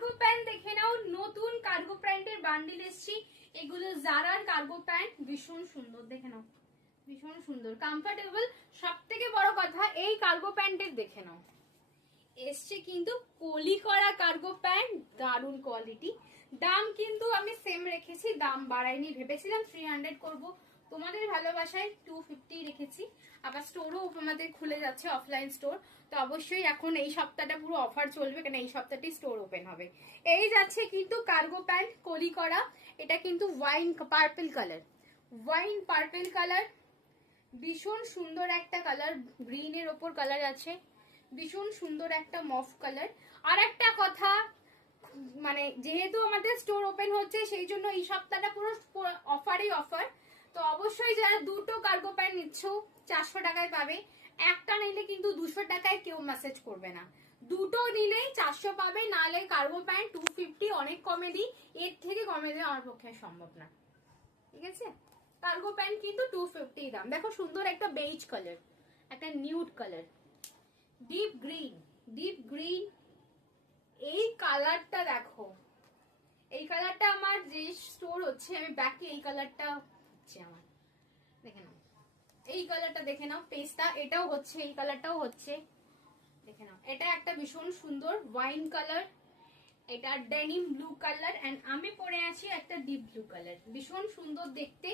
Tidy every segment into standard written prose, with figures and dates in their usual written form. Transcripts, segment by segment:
Cargo pant দেখে নাও, নতুন cargo প্যান্টের বান্ডিল এসেছি। এগুলো জারার কার্গো প্যান্ট, ভীষণ সুন্দর, দেখে নাও ভীষণ সুন্দর, কমফোর্টেবল। সব থেকে বড় কথা এই কার্গো প্যান্টের দেখে নাও, এসছে কিন্তু কলি করা কার্গো প্যান্ট, দারুণ কোয়ালিটি। দাম কিন্তু আমি সেম রেখেছি, দাম বাড়াইনি, ভেবেছিলাম 300 করব, তোমাদের ভালোবাসায় 250 রেখেছি। আবার স্টোরও আমাদের খুলে যাচ্ছে, অফলাইন স্টোর, তো অবশ্যই এখন এই সপ্তাহটা পুরো অফার চলবে, কারণ এই সপ্তাহটি স্টোর ওপেন হবে। এই যাচ্ছে কিন্তু কার্গো প্যান্ট কলি করা, এটা কিন্তু wine purple colour, wine purple colour, ভীষণ সুন্দর একটা কালার, গ্রিনের ওপর কালার আছে, ভীষণ সুন্দর একটা মফ কালার। আর একটা কথা, মানে যেহেতু আমাদের স্টোর ওপেন হচ্ছে সেই জন্য এই সপ্তাহটা পুরো অফারই অফার। তো অবশ্যই যারা দুটো কার্গো প্যান্ট নিচ্ছ 400 টাকায় পাবে, একটা নিলে কিন্তু 200 টাকায় কেউ মেসেজ করবে না, দুটো নিলেই 400 পাবে, নালে কার্গো প্যান্ট 250, অনেক কমে দিই, এর থেকে কমে দেওয়া আমার পক্ষে সম্ভব না, ঠিক আছে। কার্গো প্যান্ট কিন্তু 250 দাম। দেখো সুন্দর একটা বেজ কালার, একটা nude colour, deep green, deep green, এই কালারটা দেখো, এই কালারটা আমার যে স্টোর হচ্ছে, আমি ব্যাকে এই কালারটা হচ্ছে আমার, দেখে নাও এই কালারটা, দেখে নাও পেস্টটা, এটাও হচ্ছে, এই কালারটাও হচ্ছে, দেখে নাও। এটা একটা ভীষণ সুন্দর ওয়াইন কালার, এটা ডেনিম ব্লু কালার, এন্ড আমি পরে আছি একটা ডিপ ব্লু কালার, ভীষণ সুন্দর দেখতে।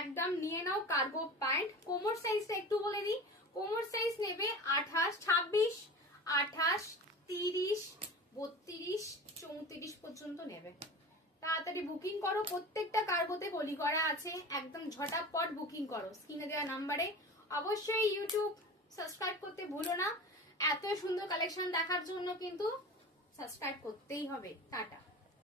একদম নিয়ে নাও কার্গো প্যান্ট। কোমর সাইজটা একটু বলে দিই, কোমর সাইজ নেবে 28, 26, 28, 30, 32, 34 পর্যন্ত নেবে। তাড়াতাড়ি বুকিং করো, প্রত্যেকটা কার্গোতে কলি করা আছে, একদম ঝটাপট বুকিং করো স্ক্রিনে দেওয়া নাম্বারে। অবশ্যই ইউটিউব সাবস্ক্রাইব করতে ভুলো না, এত সুন্দর কালেকশন দেখার জন্য কিন্তু সাবস্ক্রাইব করতেই হবে। টাটা।